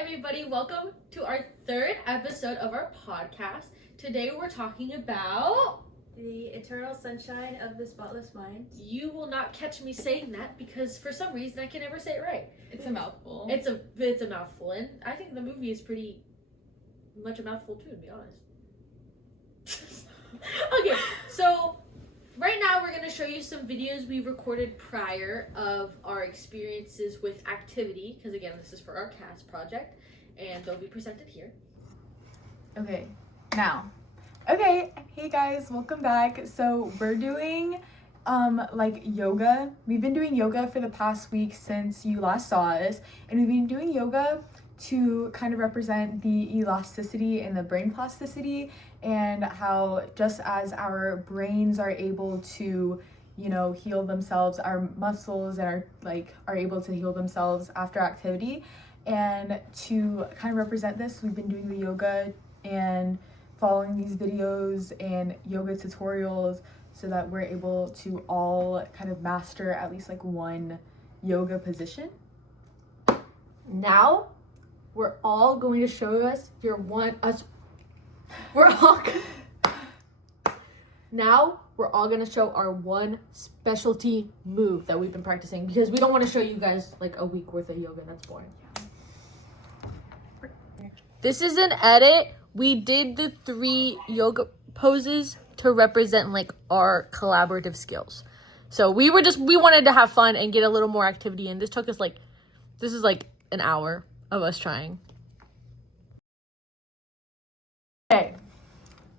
everybody. Welcome to our third episode of our podcast. Today we're talking about the eternal sunshine of the spotless mind. You will not catch me saying that because for some reason I can never say it right. It's a mouthful. It's a mouthful, and I think the movie is pretty much a mouthful too, to be honest. Okay, so right now we're going to show you some videos we recorded prior of our experiences with activity, because again, this is for our cast project, and they'll be presented here. Okay, now. Okay, hey guys, welcome back. So we're doing like yoga. We've been doing yoga for the past week since you last saw us, and we've been doing yoga to kind of represent the elasticity and the brain plasticity, and how just as our brains are able to, heal themselves, our muscles are able to heal themselves after activity. And to kind of represent this, we've been doing the yoga and following these videos and yoga tutorials so that we're able to all kind of master at least like one yoga position. Now we're all going to show us Now we're all going to show our one specialty move that we've been practicing, because we don't want to show you guys like a week worth of yoga. That's boring. This is an edit. We did the 3 yoga poses to represent like our collaborative skills. So we wanted to have fun and get a little more activity, and this is like an hour of us trying. Okay.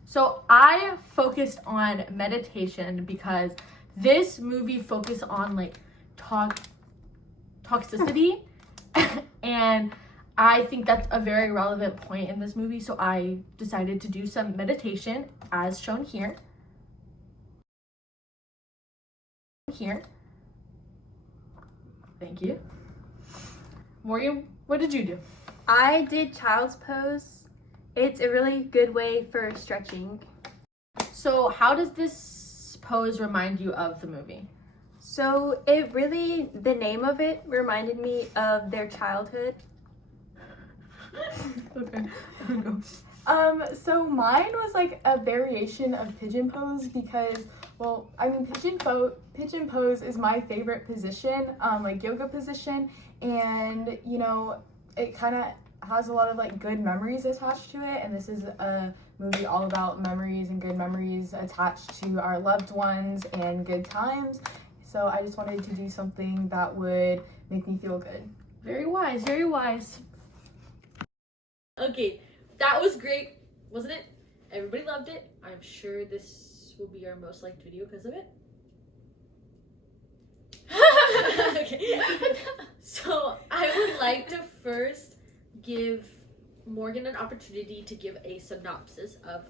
So I focused on meditation because this movie focused on like toxicity and I think that's a very relevant point in this movie, so I decided to do some meditation as shown here. Thank you. Morgan, what did you do? I did child's pose. It's a really good way for stretching. So how does this pose remind you of the movie? So the name of it reminded me of their childhood. Okay, I don't know. So mine was like a variation of pigeon pose because, pigeon pose is my favorite position, like yoga position, and it kind of has a lot of like good memories attached to it, and this is a movie all about memories and good memories attached to our loved ones and good times. So I just wanted to do something that would make me feel good. Very wise, very wise. Okay, that was great, wasn't it? Everybody loved it. I'm sure this will be our most liked video because of it. Okay. So I would like to first give Morgan an opportunity to give a synopsis of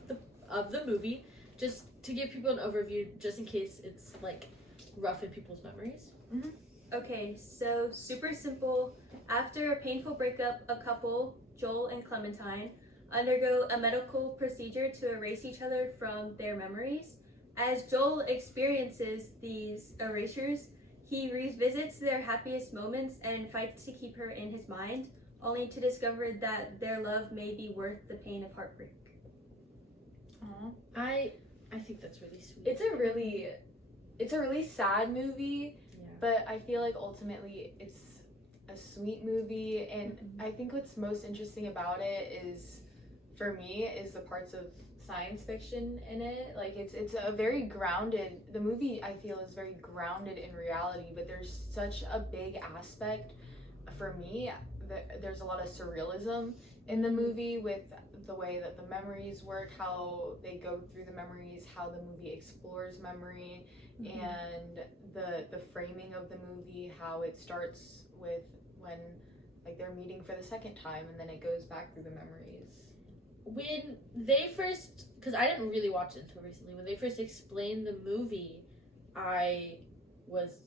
the movie, just to give people an overview, just in case it's like rough in people's memories. Mm-hmm. Okay, so super simple. After a painful breakup, a couple, Joel and Clementine, undergo a medical procedure to erase each other from their memories. As Joel experiences these erasures, he revisits their happiest moments and fights to keep her in his mind, only to discover that their love may be worth the pain of heartbreak. Aww. I think that's really sweet. It's a really sad movie, but I feel like ultimately it's a sweet movie, and I think what's most interesting about it is, for me, is the parts of science fiction in it. Like it's a very grounded, the movie I feel is very grounded in reality, but there's such a big aspect for me. There's a lot of surrealism in the movie with the way that the memories work, how they go through the memories, how the movie explores memory, and the framing of the movie, how it starts with when like they're meeting for the second time and then it goes back through the memories. When they first, because I didn't really watch it until recently, when they first explained the movie, I was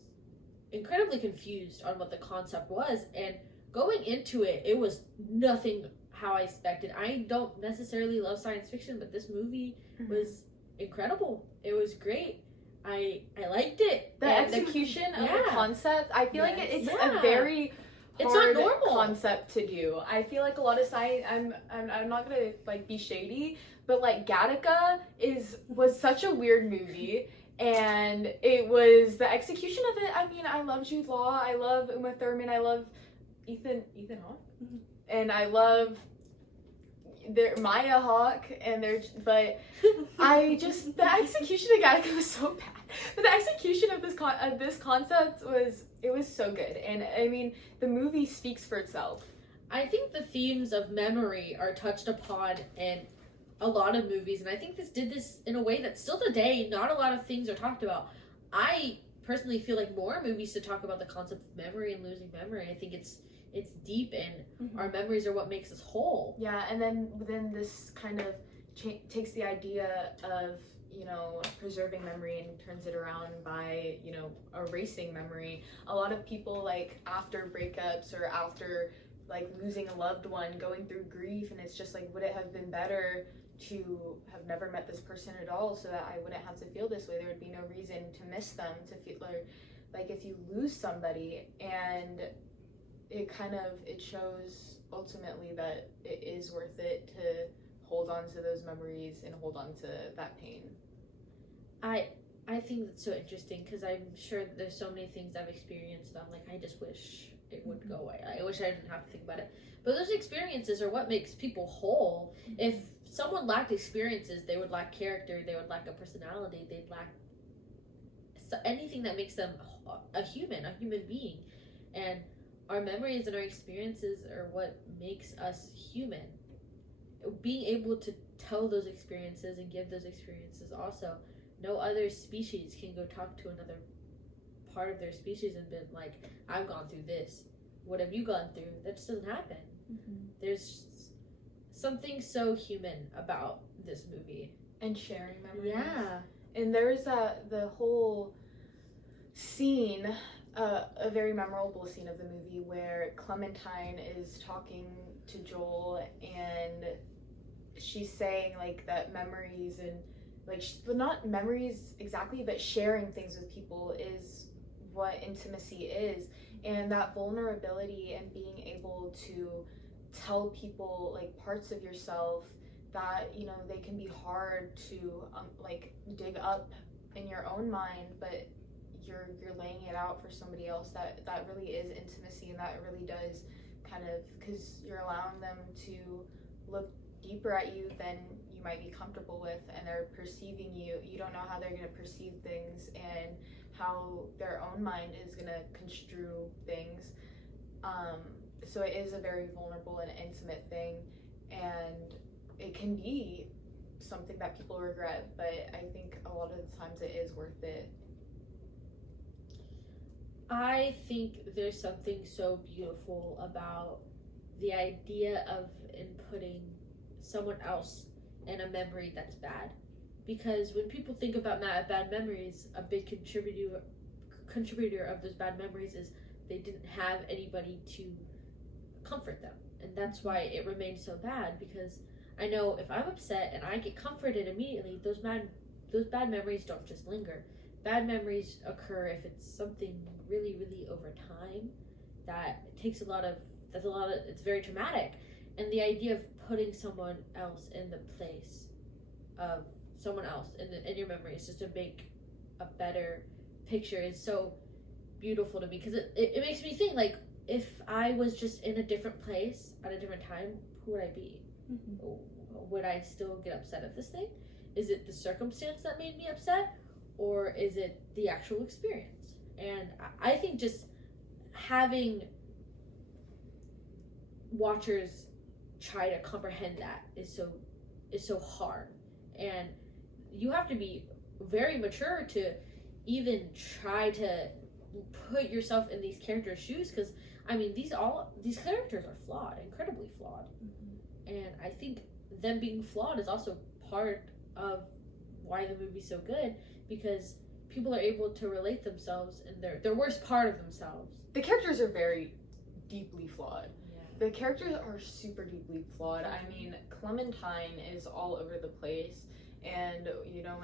incredibly confused on what the concept was, and going into it, it was nothing how I expected. I don't necessarily love science fiction, but this movie was incredible. It was great. I liked it. The execution of the concept, I feel like it's a very It's not hard normal. concept to do. I feel like a lot of science. I'm not gonna like be shady, but like Gattaca was such a weird movie, and it was the execution of it. I mean, I love Jude Law, I love Uma Thurman, I love Ethan Hawke, and I love Maya Hawke, but I just the execution of Gattaca was so bad. But the execution of this concept was so good, and I mean the movie speaks for itself. I think the themes of memory are touched upon in a lot of movies, and I think this did this in a way that still today not a lot of things are talked about. I personally feel like more movies should talk about the concept of memory and losing memory. I think it's deep, and our memories are what makes us whole. Yeah, and then this kind of takes the idea of, you know, preserving memory and turns it around by, you know, erasing memory. A lot of people, like, after breakups or after, like, losing a loved one, going through grief, and it's just like, would it have been better to have never met this person at all so that I wouldn't have to feel this way? There would be no reason to miss them, to feel like if you lose somebody, and it shows ultimately that it is worth it to hold on to those memories and hold on to that pain. I think that's so interesting because I'm sure there's so many things I've experienced that I'm like, I just wish it would go away. I wish I didn't have to think about it. But those experiences are what makes people whole. If someone lacked experiences, they would lack character, they would lack a personality, they'd lack anything that makes them a human being. And our memories and our experiences are what makes us human. Being able to tell those experiences and give those experiences also. No other species can go talk to another part of their species and be like, I've gone through this. What have you gone through? That just doesn't happen. There's something so human about this movie. And sharing memories. Yeah. And there's the whole scene, a very memorable scene of the movie where Clementine is talking to Joel, and she's saying like that memories and like but not memories exactly, but sharing things with people is what intimacy is, and that vulnerability and being able to tell people like parts of yourself that, you know, they can be hard to like dig up in your own mind, but you're laying it out for somebody else. That really is intimacy, and that really does kind of, because you're allowing them to look deeper at you than you might be comfortable with, and they're perceiving you. You don't know how they're going to perceive things and how their own mind is going to construe things. So it is a very vulnerable and intimate thing, and it can be something that people regret, but I think a lot of the times it is worth it. I think there's something so beautiful about the idea of inputting someone else in a memory that's bad. Because when people think about bad memories, a big contributor of those bad memories is they didn't have anybody to comfort them. And that's why it remains so bad, because I know if I'm upset and I get comforted immediately, those bad memories don't just linger. Bad memories occur if it's something really, really over time that takes it's very traumatic. And the idea of putting someone else in the place of someone else in your memories just to make a better picture is so beautiful to me, because it makes me think, like, if I was just in a different place at a different time, who would I be? Would I still get upset at this thing? Is it the circumstance that made me upset, or is it the actual experience? And I think just having watchers try to comprehend that is so hard, and you have to be very mature to even try to put yourself in these characters' shoes, because I mean these characters are flawed, incredibly flawed. And I think them being flawed is also part of why the movie's so good, because people are able to relate themselves in their worst part of themselves. The characters are very deeply flawed. Yeah. The characters are super deeply flawed. I mean, Clementine is all over the place, and you know,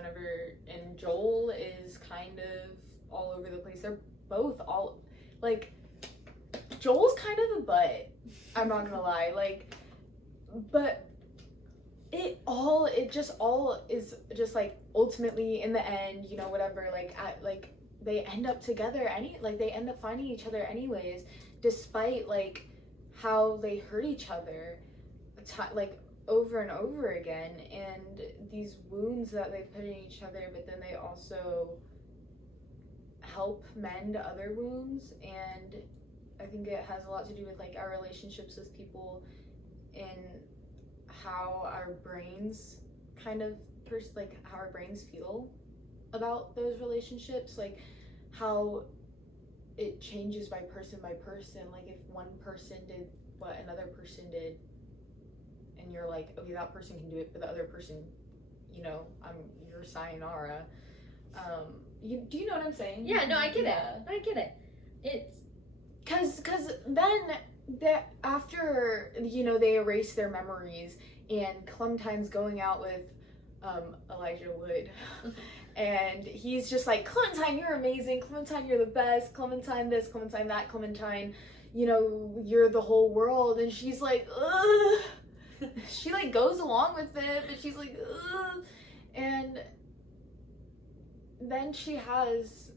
and Joel is kind of all over the place. They're both all like Joel's kind of a butt. I'm not gonna lie. Like, but it just is just like ultimately in the end, you know, whatever. Like, they end up together. They end up finding each other anyways, despite like how they hurt each other, like over and over again, and these wounds that they put in each other. But then they also help mend other wounds, and I think it has a lot to do with like our relationships with people and how our brains kind of like how our brains feel about those relationships, like how it changes by person. Like if one person did what another person did and you're like, okay, that person can do it, but the other person, you know, you're sayonara. Do you know what I'm saying? Yeah, no, I get it. It's because then after, you know, they erase their memories and Clementine's going out with Elijah Wood and he's just like, Clementine, you're amazing, Clementine, you're the best, Clementine this, Clementine that, Clementine, you know, you're the whole world. And she's like, ugh. She like goes along with it, but she's like, ugh. And then she has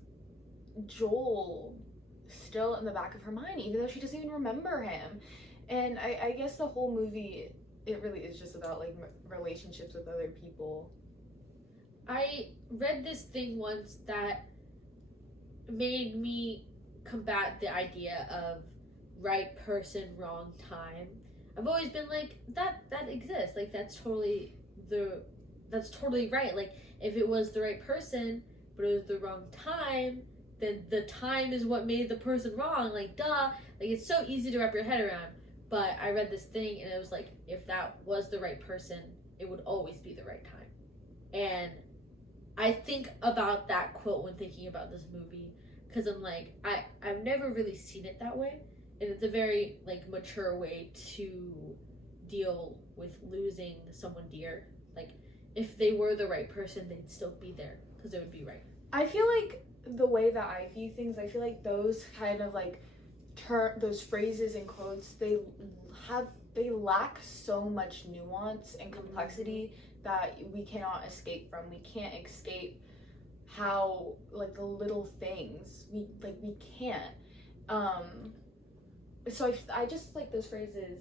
Joel still in the back of her mind, even though she doesn't even remember him. And I guess the whole movie, it really is just about like relationships with other people. I read this thing once that made me combat the idea of right person, wrong time. I've always been like, that exists. Like that's totally right. Like if it was the right person, but it was the wrong time, then the time is what made the person wrong. Like duh. Like it's so easy to wrap your head around. But I read this thing and it was like, if that was the right person, it would always be the right time. And I think about that quote when thinking about this movie, because I'm like, I've never really seen it that way. And it's a very like mature way to deal with losing someone dear. Like if they were the right person, they'd still be there because it would be right. I feel like the way that I view things, I feel like those kind of like those phrases and quotes, they lack so much nuance and complexity that we cannot escape from. We can't escape how like the little things we can't. So I just like those phrases.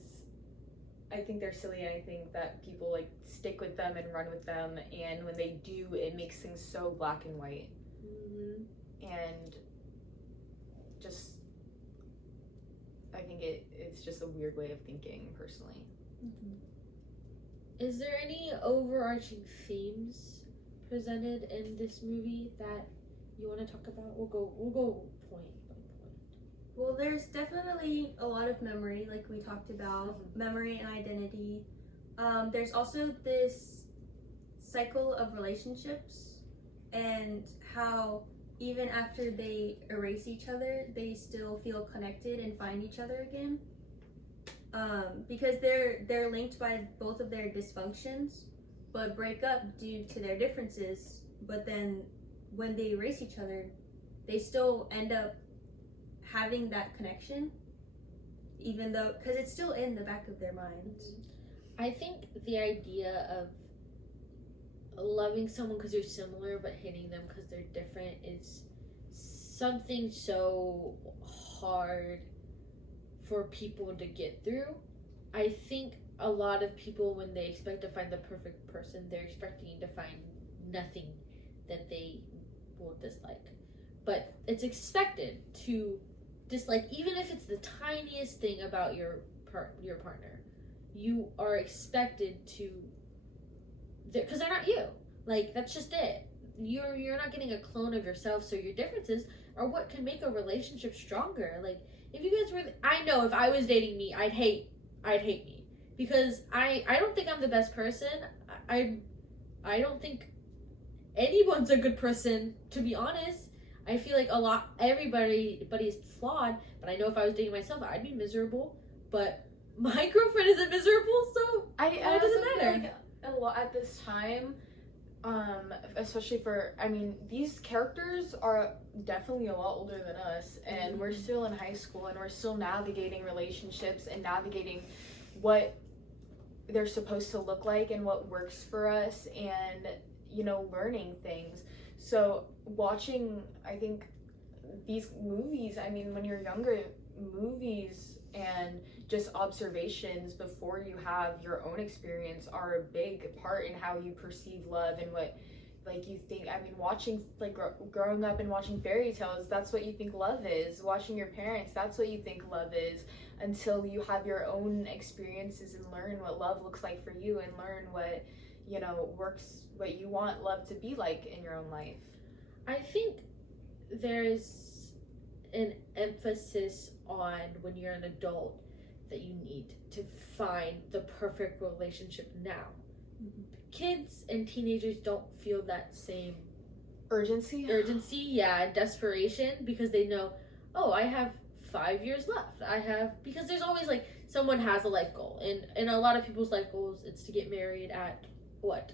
I think they're silly, and I think that people like stick with them and run with them, and when they do, it makes things so black and white. And just I think it's just a weird way of thinking personally. Is there any overarching themes presented in this movie that you want to talk about? We'll go point by point. Well, there's definitely a lot of memory, like we talked about, memory and identity. There's also this cycle of relationships and how even after they erase each other, they still feel connected and find each other again. Because they're linked by both of their dysfunctions, but break up due to their differences. But then when they erase each other, they still end up having that connection, even though, because it's still in the back of their minds. I think the idea of loving someone because you're similar but hating them because they're different is something so hard for people to get through. I think a lot of people, when they expect to find the perfect person, they're expecting to find nothing that they will dislike. But it's expected to dislike, even if it's the tiniest thing about your partner. You are expected to, because they're not you. Like, that's just it. You're not getting a clone of yourself, so your differences are what can make a relationship stronger. Like, if you guys were, I know if I was dating me, I'd hate me, because I don't think I'm the best person. I don't think anyone's a good person, to be honest. I feel like everybody's flawed, but I know if I was dating myself, I'd be miserable. But my girlfriend isn't miserable, so why does it matter? Like a lot at this time, especially for, I mean, these characters are definitely a lot older than us, and we're still in high school, and we're still navigating relationships and navigating what they're supposed to look like and what works for us, and, you know, learning things. So watching, I think, these movies, I mean, when you're younger, movies and just observations before you have your own experience are a big part in how you perceive love and what, like, you think. I mean, watching, like, growing up and watching fairy tales, that's what you think love is. Watching your parents, that's what you think love is, until you have your own experiences and learn what love looks like for you, and learn what, you know, works, what you want love to be like in your own life. I think there's an emphasis on, when you're an adult, that you need to find the perfect relationship now. Kids and teenagers don't feel that same Urgency, yeah, desperation, because they know, oh, I have 5 years left. Because there's always, like, someone has a life goal, and in a lot of people's life goals, it's to get married at, what,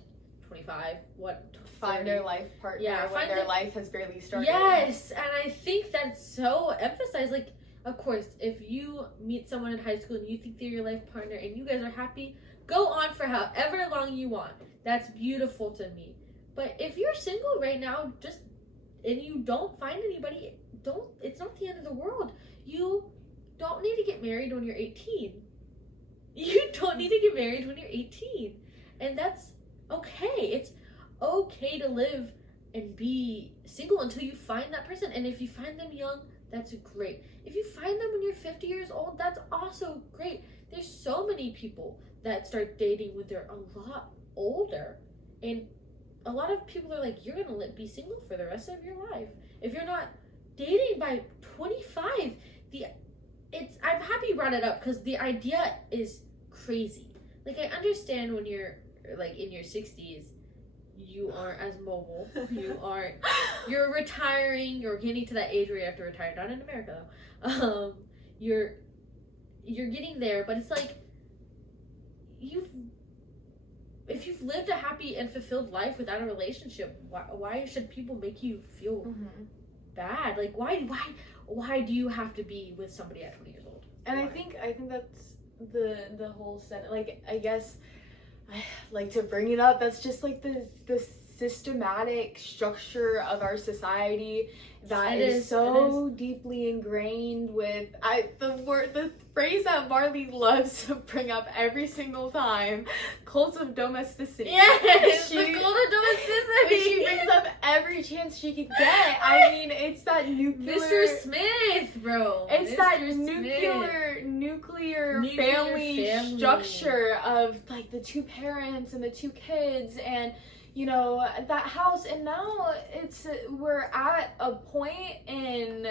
25, what, 30? Find their life partner, yeah, when their life has barely started. Yes, and I think that's so emphasized. Like, of course, if you meet someone in high school and you think they're your life partner and you guys are happy, go on for however long you want. That's beautiful to me. But if you're single right now, and you don't find anybody, it's not the end of the world. You don't need to get married when you're 18. You don't need to get married when you're 18. And that's okay. It's okay to live and be single until you find that person. And if you find them young, that's great. If you find them when you're 50 years old, that's also great. There's so many people that start dating when they're a lot older. And a lot of people are like, you're going to be single for the rest of your life. If you're not dating by 25, I'm happy you brought it up, because the idea is crazy. Like, I understand when you're, like, in your 60s, you aren't as mobile. You're retiring. You're getting to that age where you have to retire. Not in America, though. You're getting there, but it's like, if you've lived a happy and fulfilled life without a relationship, why should people make you feel bad? Like, why do you have to be with somebody at 20 years old? And I think that's the whole set. Like, I guess I like to bring it up. That's just like the systematic structure of our society that is so deeply ingrained with the phrase that Marley loves to bring up every single time, cult of domesticity. Yes, the cult of domesticity. She brings up every chance she could get. I mean, it's that nuclear Mr. Smith, bro. It's Mr. that Smith. nuclear family structure of, like, the two parents and the two kids, and, you know, that house. And now we're at a point in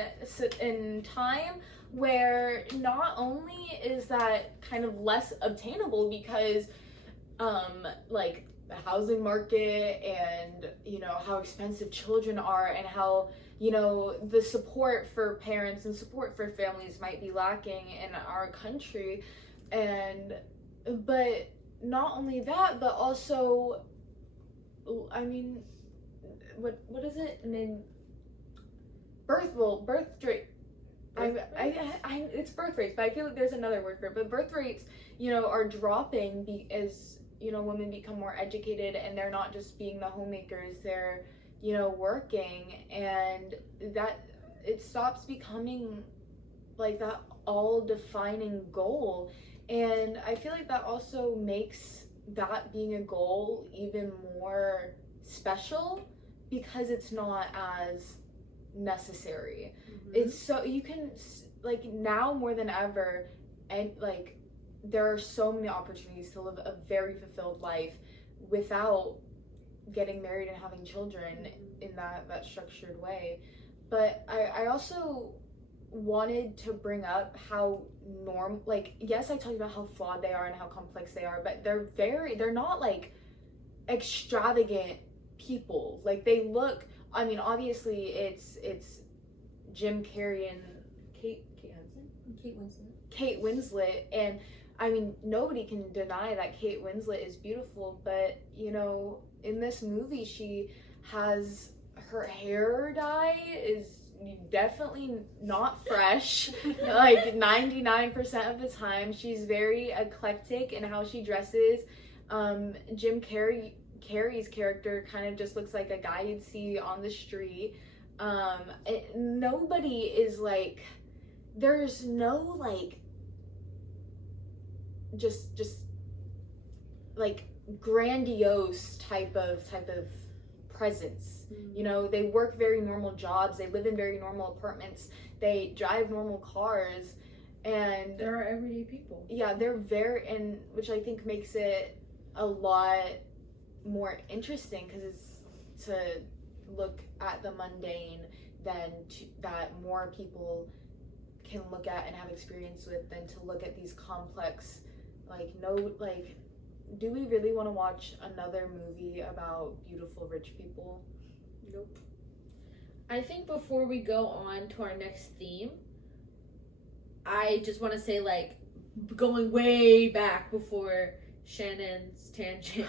time where not only is that kind of less obtainable, because like, the housing market, and, you know, how expensive children are, and how, you know, the support for parents and support for families might be lacking in our country. But not only that, but also, I mean, what is it? I mean, birth rate. It's birth rates, but I feel like there's another word for it. But birth rates, you know, are dropping as, you know, women become more educated, and they're not just being the homemakers, they're, you know, working, and that it stops becoming like that all-defining goal. And I feel like that also makes that being a goal even more special, because it's not as necessary. It's so, you can, like, now more than ever, and, like, there are so many opportunities to live a very fulfilled life without getting married and having children in that structured way. But I also wanted to bring up how like, yes, I talked about how flawed they are and how complex they are, but they're not, like, extravagant people. Like, they look, I mean, obviously it's Jim Carrey and Kate Winslet, and I mean, nobody can deny that Kate Winslet is beautiful, but, you know, in this movie, she has her hair dye is definitely not fresh. Like 99% of the time, she's very eclectic in how she dresses. Jim Carrey's character kind of just looks like a guy you'd see on the street. Nobody is like, there's no like just like grandiose type of presence. You know, they work very normal jobs, they live in very normal apartments, they drive normal cars, and there are everyday people. Yeah, they're very, and which I think makes it a lot more interesting, because it's to look at the mundane that more people can look at and have experience with, than to look at these complex, do we really want to watch another movie about beautiful rich people? Nope. I think before we go on to our next theme, I just want to say, like, going way back before Shannon's tangent,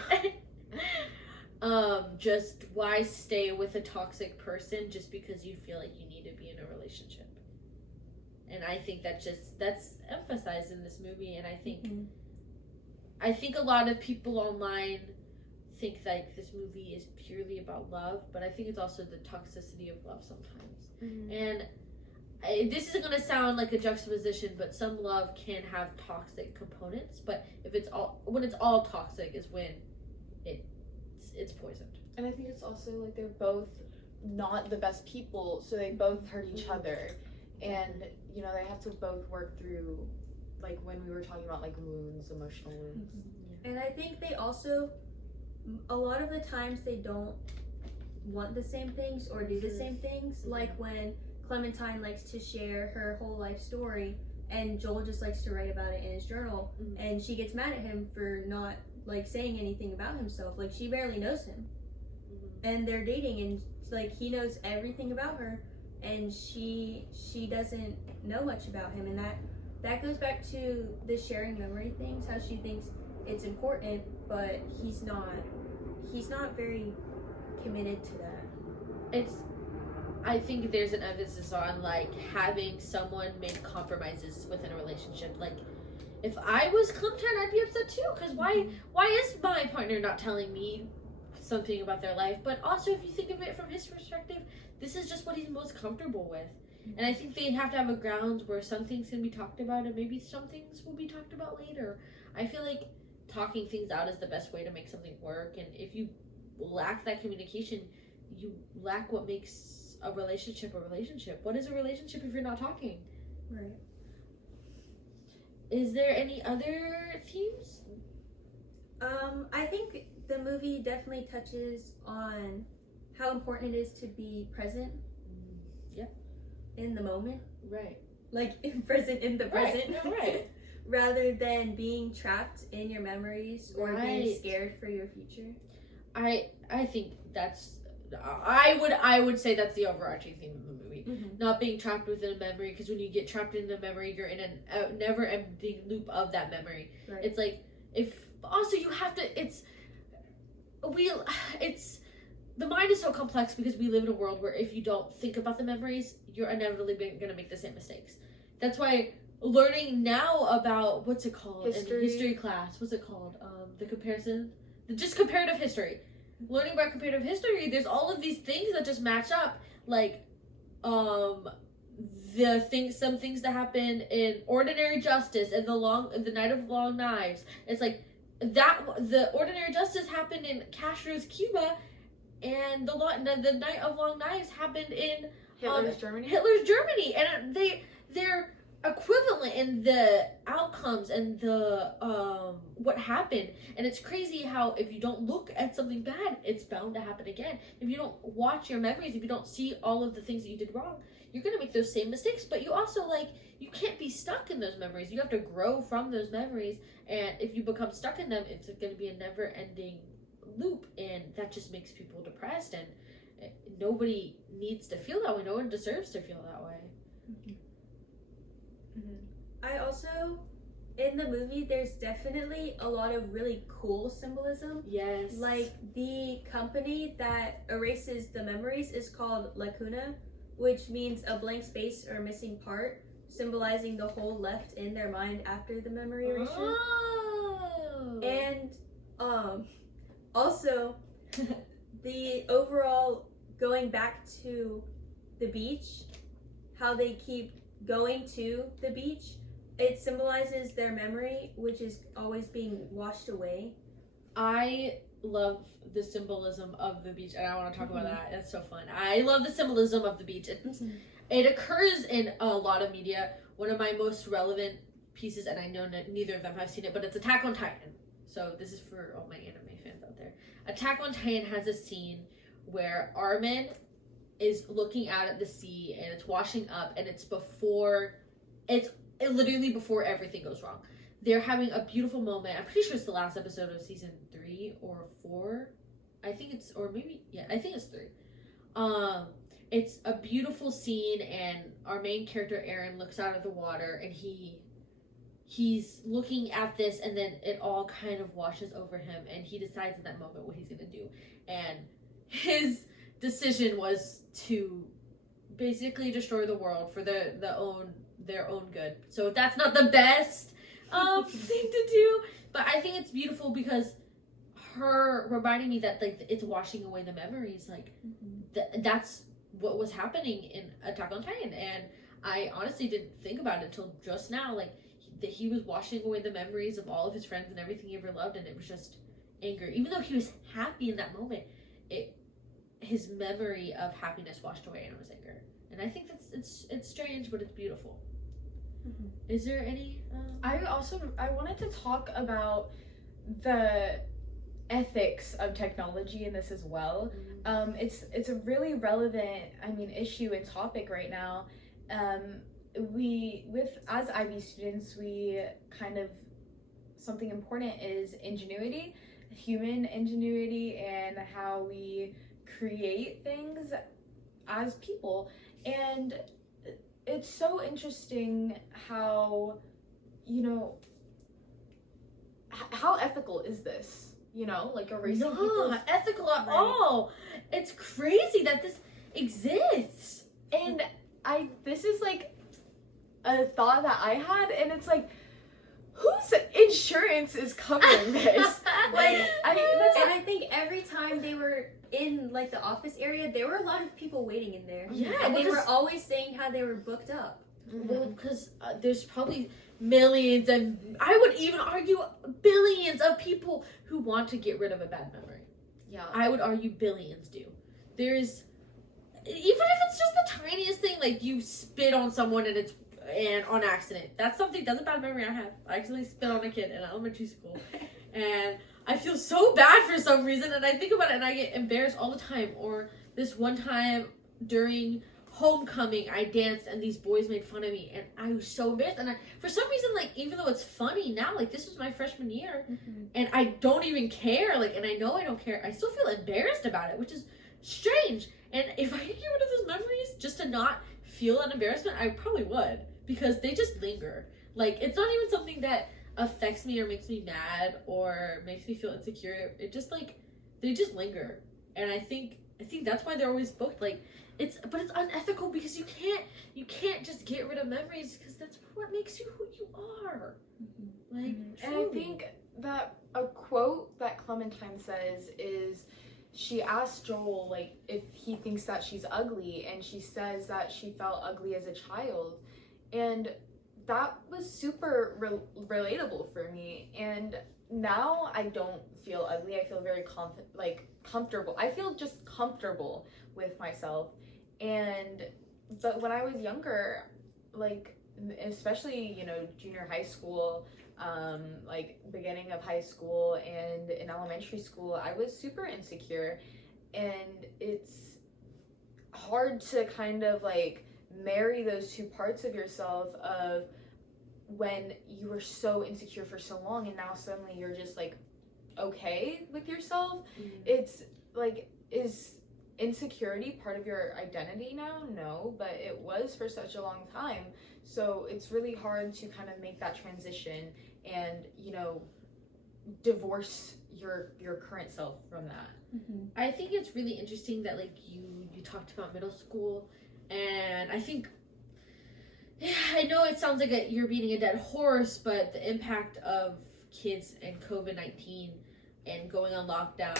just why stay with a toxic person just because you feel like you need to be in a relationship? And I think that's emphasized in this movie, and I think a lot of people online think that this movie is purely about love, but I think it's also the toxicity of love sometimes. And this isn't going to sound like a juxtaposition, but some love can have toxic components, but when it's all toxic is when it's poisoned. And I think it's also like they're both not the best people, so they both hurt each other, and you know, they have to both work through, like when we were talking about like wounds, emotional wounds. And I think they also, a lot of the times, they don't want the same things or do the same things. Like when Clementine likes to share her whole life story and Joel just likes to write about it in his journal, and she gets mad at him for not like saying anything about himself. Like, she barely knows him, and they're dating, and like he knows everything about her, and she doesn't know much about him. And that goes back to the sharing memory things, how she thinks it's important, but he's not very committed to that. I think there's an emphasis on like having someone make compromises within a relationship. Like, if I was Clementine, I'd be upset too, because why is my partner not telling me something about their life? But also, if you think of it from his perspective, this is just what he's most comfortable with. And I think they have to have a ground where some things can be talked about, and maybe some things will be talked about later. I feel like talking things out is the best way to make something work, and if you lack that communication, you lack what makes a relationship a relationship. What is a relationship if you're not talking? Right. Is there any other themes? I think the movie definitely touches on how important it is to be present. In the moment. Right. Like, present in the present. Right. Rather than being trapped in your memories or being scared for your future. I think that's, I would say that's the overarching theme of the movie. Not being trapped within a memory, because when you get trapped in a memory, you're in a never-ending loop of that memory. Right. It's like, also you have to, the mind is so complex because we live in a world where if you don't think about the memories, you're inevitably going to make the same mistakes. That's why learning now about, what's it called? History. In history class, what's it called? Just comparative history. Learning about comparative history, there's all of these things that just match up. Like, some things that happen in Ordinary Justice and the Night of Long Knives. It's like, the Ordinary Justice happened in Castro's Cuba, and the Night of Long Knives happened in Hitler's Germany, and they're equivalent in the outcomes and the what happened. And it's crazy how if you don't look at something bad, it's bound to happen again. If you don't watch your memories, if you don't see all of the things that you did wrong, you're gonna make those same mistakes. But you also, you can't be stuck in those memories. You have to grow from those memories, and if you become stuck in them, it's gonna be a never-ending loop, and that just makes people depressed, and nobody needs to feel that way. No one deserves to feel that way. I also in the movie, there's definitely a lot of really cool symbolism. Yes. Like, the company that erases the memories is called Lacuna, which means a blank space or missing part, symbolizing the hole left in their mind after the memory erasure. Oh. And also the overall going back to the beach, how they keep going to the beach, it symbolizes their memory, which is always being washed away. I love the symbolism of the beach, and I want to talk about that. It's so fun. I love the symbolism of the beach. It occurs in a lot of media. One of my most relevant pieces, and I know neither of them have seen it, but it's Attack on Titan. So this is for all my anime fans out there. Attack on Titan has a scene where Armin is looking out at the sea, and it's washing up, and it's literally before everything goes wrong. They're having a beautiful moment. I'm pretty sure it's the last episode of season 3 or 4. I think it's 3. It's a beautiful scene, and our main character Aaron looks out of the water, and he's looking at this, and then it all kind of washes over him, and he decides in that moment what he's gonna do. And his decision was to basically destroy the world for their own good. So that's not the best thing to do, but I think it's beautiful because her reminding me that like it's washing away the memories, like that's what was happening in Attack on Titan. And I honestly didn't think about it until just now, like that he was washing away the memories of all of his friends and everything he ever loved, and it was just anger. Even though he was happy in that moment, his memory of happiness washed away, and it was anger. And I think it's strange, but it's beautiful. Is there any I wanted to talk about the ethics of technology in this as well. It's a really relevant issue and topic right now. As IB students, we kind of, something important is ingenuity, human ingenuity, and how we create things as people. And it's so interesting how, how ethical is this? Like erasing people's... Not ethical at all. It's crazy that this exists. And this is like a thought that I had, and it's like, whose insurance is covering this? I think every time they were in like the office area, there were a lot of people waiting in there. Yeah, and they were always saying how they were booked up. Well, because there's probably millions, and I would even argue billions of people who want to get rid of a bad memory. Yeah. I would argue billions do. There's, even if it's just the tiniest thing, like you spit on someone and on accident. That's a bad memory I have. I accidentally spit on a kid in elementary school. And I feel so bad for some reason, and I think about it and I get embarrassed all the time. Or this one time during homecoming, I danced and these boys made fun of me, and I was so embarrassed. And for some reason, like, even though it's funny now, like, this was my freshman year, and I don't even care, like, and I know I don't care, I still feel embarrassed about it, which is strange. And if I could get rid of those memories just to not feel that embarrassment, I probably would, because they just linger. Like, it's not even something that affects me or makes me mad or makes me feel insecure. It just, like, they just linger. And I think that's why they're always booked. Like, it's unethical, because you can't just get rid of memories, because that's what makes you who you are. Like, and I think that a quote that Clementine says is, she asked Joel, like, if he thinks that she's ugly, and she says that she felt ugly as a child. And that was super relatable for me. And now I don't feel ugly. I feel very comfortable. I feel just comfortable with myself. But when I was younger, like, especially, junior high school, like beginning of high school and in elementary school, I was super insecure. And it's hard to kind of like marry those two parts of yourself, of when you were so insecure for so long and now suddenly you're just like okay with yourself. It's like, is insecurity part of your identity now? No, but it was for such a long time. So it's really hard to kind of make that transition. and, you know, divorce your current self from that. I think it's really interesting that like you talked about middle school, and I think I know it sounds like you're beating a dead horse, but the impact of kids and COVID-19 and going on lockdown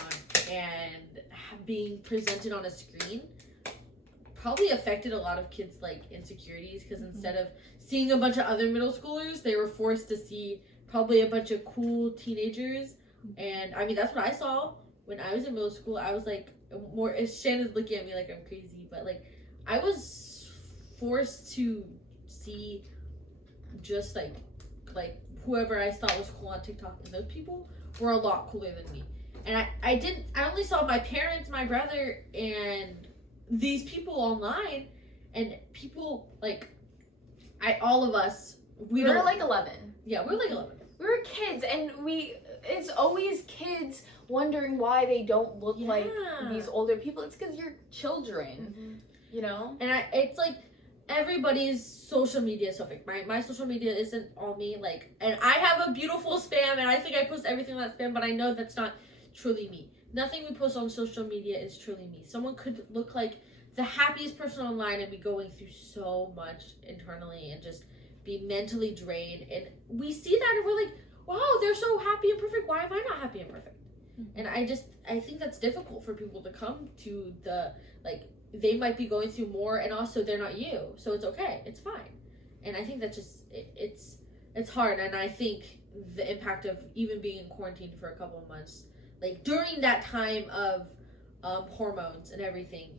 and being presented on a screen probably affected a lot of kids' like insecurities, because instead of seeing a bunch of other middle schoolers, they were forced to see probably a bunch of cool teenagers. And I mean, that's what I saw when I was in middle school. I was like, more, Shannon's looking at me like I'm crazy, but like I was forced to see just like whoever I thought was cool on TikTok, and those people were a lot cooler than me. And I only saw my parents, my brother, and these people online, and people like all of us, we were don't like 11. Yeah, we're like 11. We were kids, and it's always kids wondering why they don't look like these older people. It's because you're children, you know? And it's like everybody's social media is so fake. My social media isn't all me, like, and I have a beautiful spam, and I think I post everything on that spam, but I know that's not truly me. Nothing we post on social media is truly me. Someone could look like the happiest person online and be going through so much internally and just be mentally drained, and we see that and we're like, wow, they're so happy and perfect, why am I not happy and perfect? And I think that's difficult for people to come to the, like, they might be going through more, and also they're not you, so it's okay, it's fine. And I think that just it's hard. And I think the impact of even being in quarantine for a couple of months, like during that time of hormones and everything,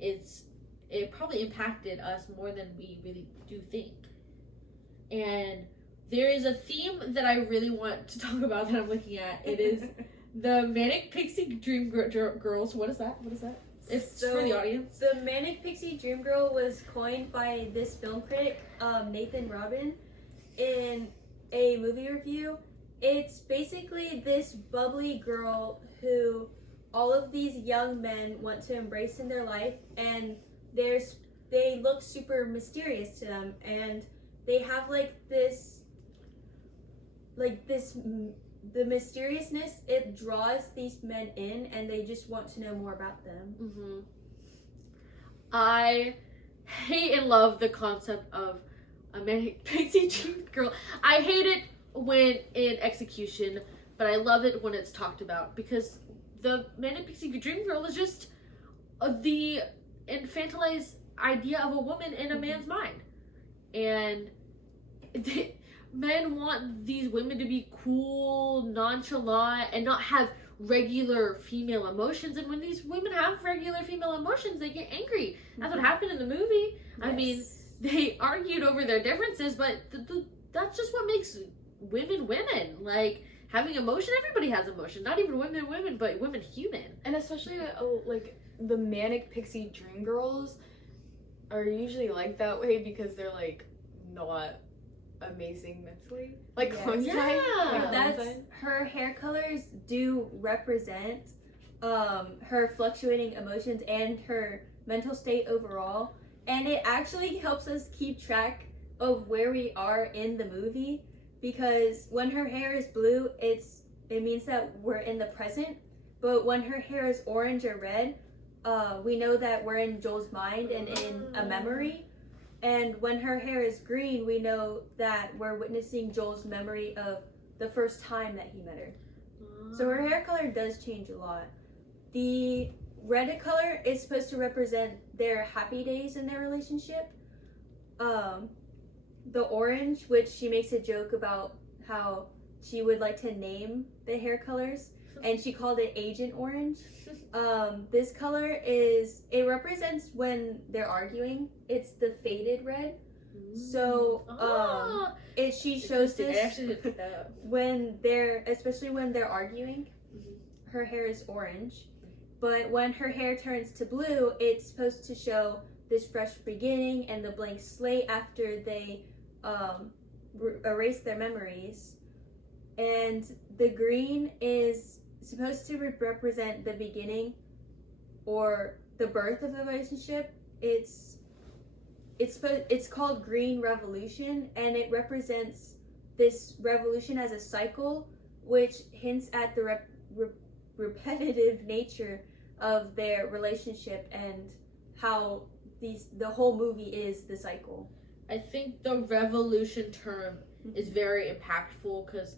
it probably impacted us more than we really do think. And there is a theme that I really want to talk about that I'm looking at. It is the Manic Pixie Dream Girls. What is that? It's for the audience. The Manic Pixie Dream Girl was coined by this film critic, Nathan Robin, in a movie review. It's basically this bubbly girl who all of these young men want to embrace in their life, and they look super mysterious to them, and they have the mysteriousness, it draws these men in, and they just want to know more about them. I hate and love the concept of a Manic Pixie Dream Girl. I hate it when in execution, but I love it when it's talked about, because the Manic Pixie Dream Girl is just the infantilized idea of a woman in a man's mind. And men want these women to be cool, nonchalant, and not have regular female emotions. And when these women have regular female emotions, they get angry. That's what happened in the movie. Yes. I mean, they argued over their differences, but that's just what makes women women. Like, having emotion, everybody has emotion. Not even women, but women human. And especially, like, the Manic Pixie Dream Girls are usually like that way because they're, like, not amazing mentally, like Clementine. Like that's her hair colors do represent her fluctuating emotions and her mental state overall, and it actually helps us keep track of where we are in the movie, because when her hair is blue, it means that we're in the present, but when her hair is orange or red, we know that we're in Joel's mind and in a memory. And when her hair is green, we know that we're witnessing Joel's memory of the first time that he met her. So her hair color does change a lot. The red color is supposed to represent their happy days in their relationship. The orange, which she makes a joke about how she would like to name the hair colors, and she called it Agent Orange. This color it represents when they're arguing. It's the faded red. So she shows this especially when they're arguing, her hair is orange. But when her hair turns to blue, it's supposed to show this fresh beginning and the blank slate after they erase their memories. And the green is supposed to represent the beginning or the birth of the relationship. It's called Green Revolution, and it represents this revolution as a cycle, which hints at the repetitive nature of their relationship and how the whole movie is the cycle. I think the revolution term is very impactful because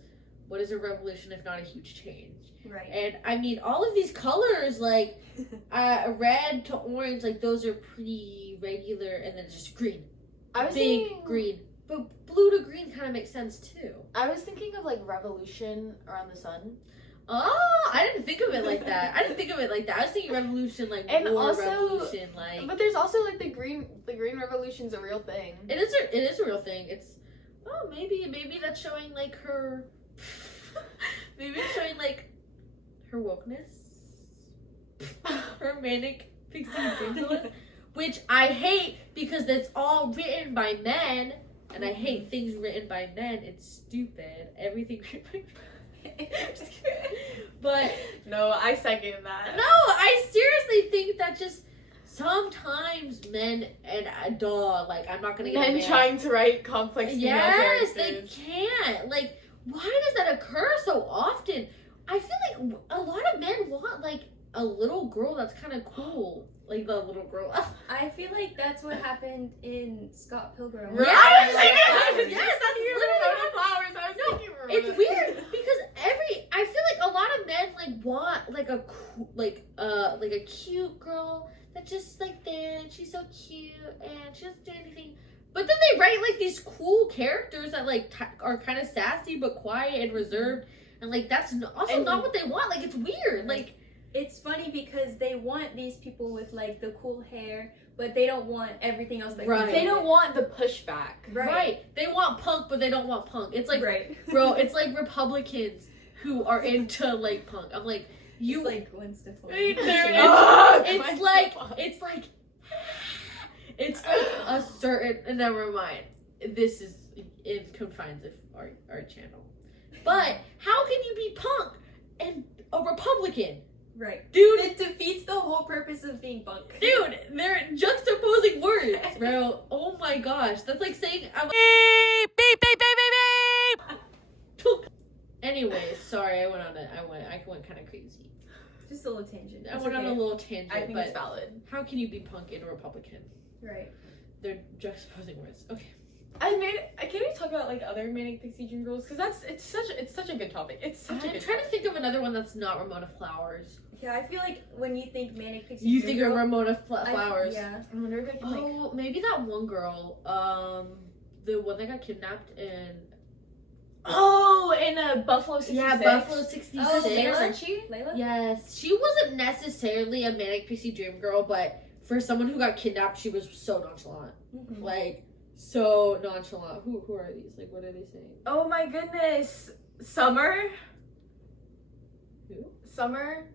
what is a revolution if not a huge change? Right. And I mean, all of these colors, like red to orange, like those are pretty regular, and then just green. I was Big thinking green. But blue to green kind of makes sense too. I was thinking of like revolution around the sun. Oh, I didn't think of it like that. I was thinking revolution like And war also- revolution, like. But there's also like the green revolution's a real thing. It is a real thing. It's maybe that's showing like her. Maybe it's showing like her wokeness, her manic pixie dream girl, which I hate because it's all written by men, and I hate things written by men. It's stupid. Everything written by men. But No, I second that. no, I seriously think that just sometimes men and like I'm not gonna get a Men man. trying to write complex female Yes, they characters. can't. Like, why does that occur so often? I feel like a lot of men want like a little girl that's kind of cool, like the little girl. I feel like that's what happened in Scott Pilgrim. Yes, I was yes, thinking- yes, that's literally what happened. I was No, thinking It's weird because I feel like a lot of men like want like a cute girl that's just like there and she's so cute and she doesn't do anything. But then they write like these cool characters that like are kind of sassy but quiet and reserved, and like that's also not what they want. Like it's weird. Like It's funny because they want these people with like the cool hair, but they don't want everything else that Right. comes They with don't it. want the pushback. right. They want punk, but they don't want punk. It's like right. bro, it's like Republicans who are into like punk. I'm like you It's like Gwen Stefani. It's like it's like a certain. Never mind. This is in confines of our channel. But how can you be punk and a Republican, Right. dude? It defeats the whole purpose of being punk. Dude, they're juxtaposing words, bro. Oh my gosh, that's like saying I'm. Anyways, sorry, I went kind of crazy. Just a little tangent. I It's went on a okay. little tangent, I think but it's valid. how can you be punk and a Republican? Right. They're juxtaposing words. Okay. Can we talk about like other manic pixie dream girls? Because it's such a good topic. It's such a I'm good trying to think of another one that's not Ramona Flowers. Yeah, I feel like when you think Manic Pixie You Dream think of Girl, Ramona Flowers? Yeah. I wonder if I can like. Oh, maybe that one girl. The one that got kidnapped and. Oh, in Buffalo 66. Yeah, Buffalo 66. Oh, Layla? Layla? Yes, she wasn't necessarily a manic pixie dream girl, but for someone who got kidnapped, she was so nonchalant. Mhm. Like so nonchalant. Who are these? Like, what are they saying? Oh my goodness. Summer. Who? Summer.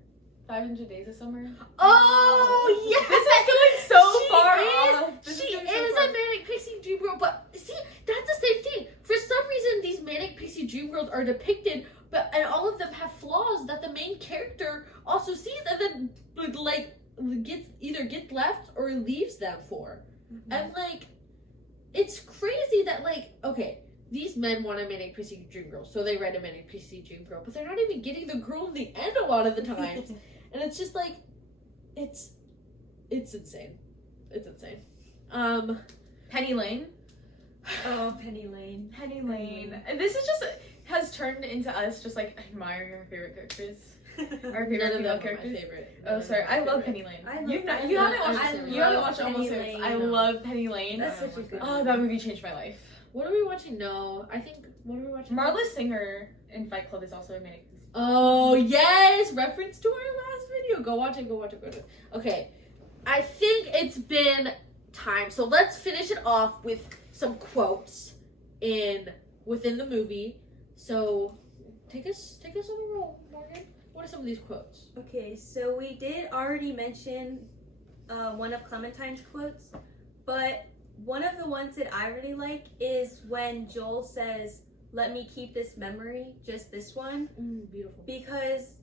500 Days of Summer. Oh yes, This is going so She far is- off. This She going so is far. a manic pixie dream girl, but see, that's the same thing. For some reason, these manic pixie dream girls are depicted, and all of them have flaws that the main character also sees, and then like gets left or leaves them for. Mhm. And like, it's crazy that like, okay, these men want a manic pixie dream girl, so they write a manic pixie dream girl, but they're not even getting the girl in the end a lot of the times. And it's just like, it's insane. It's insane. Penny Lane. Oh, Penny Lane. Penny Lane. And this is just has turned into us just like admiring our favorite characters. Our None favorite of female them are my characters. favorite. Oh, sorry. I love Penny Lane. I love- You I haven't love- watched. I You haven't love watched Penny Almost Famous. Lane. I No. love Penny Lane. That's such a good Oh, that movie changed my life. What are we watching? No, I think, what are we watching? Marla Singer in Fight Club is also a manic. Oh, yes! Reference to our last video. Go watch it. Okay. I think it's been time. So let's finish it off with some quotes within the movie. So take us on a roll, Morgan. What are some of these quotes? Okay, so we did already mention one of Clementine's quotes, but one of the ones that I really like is when Joel says, "Let me keep this memory, just this one," Beautiful. because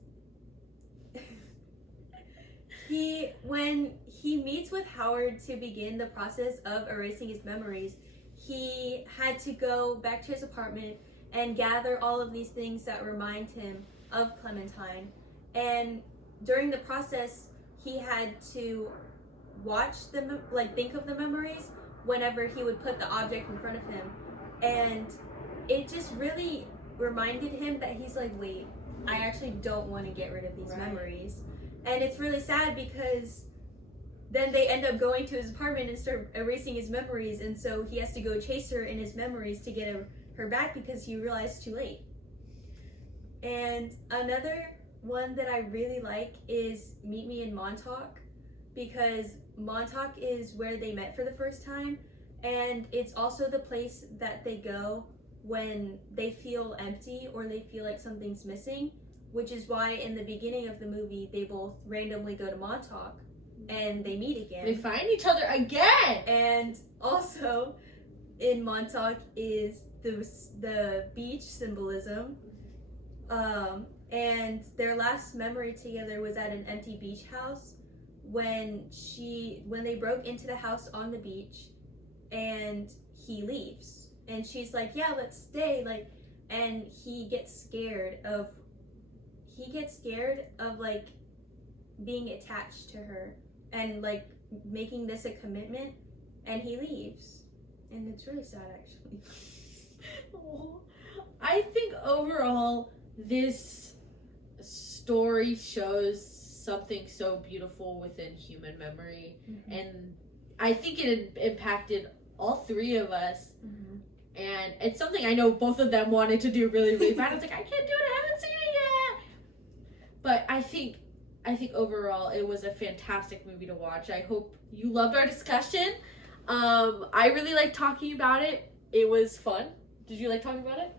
when he meets with Howard to begin the process of erasing his memories, he had to go back to his apartment and gather all of these things that remind him of Clementine. And during the process, he had to watch them, like think of the memories whenever he would put the object in front of him. And it just really reminded him that he's like, wait, I actually don't want to get rid of these memories. And it's really sad because then they end up going to his apartment and start erasing his memories, and so he has to go chase her in his memories to get her back because he realized too late. And another one that I really like is Meet Me in Montauk, because Montauk is where they met for the first time, and it's also the place that they go when they feel empty or they feel like something's missing, which is why in the beginning of the movie they both randomly go to Montauk and they meet again. They find each other again! And also in Montauk is the beach symbolism. And their last memory together was at an empty beach house when they broke into the house on the beach, and he leaves. And she's like, yeah, let's stay. And he gets scared of like being attached to her and like making this a commitment, and he leaves. And it's really sad, actually. I think overall this story shows something so beautiful within human memory, and I think it impacted all three of us. And it's something I know both of them wanted to do really, really bad. I was like, I can't do it, I haven't seen it yet. But I think overall it was a fantastic movie to watch. I hope you loved our discussion. I really liked talking about it. It was fun. Did you like talking about it?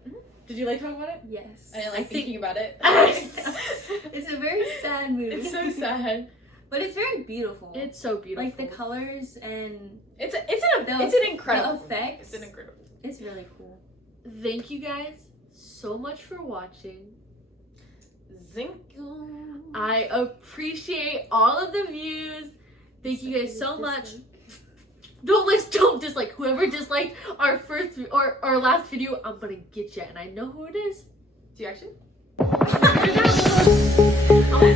Did you like talking about it? Yes. I didn't like thinking about it. It's a very sad movie. It's so sad. But it's very beautiful. It's so beautiful. Like the colors and It's an incredible. The effects. It's an incredible. It's really cool. Thank you guys so much for watching. Zinkum. I appreciate all of the views. Thank you guys so much. Don't dislike. Whoever disliked our first or our last video, I'm gonna get you, and I know who it is. Do you actually? I'm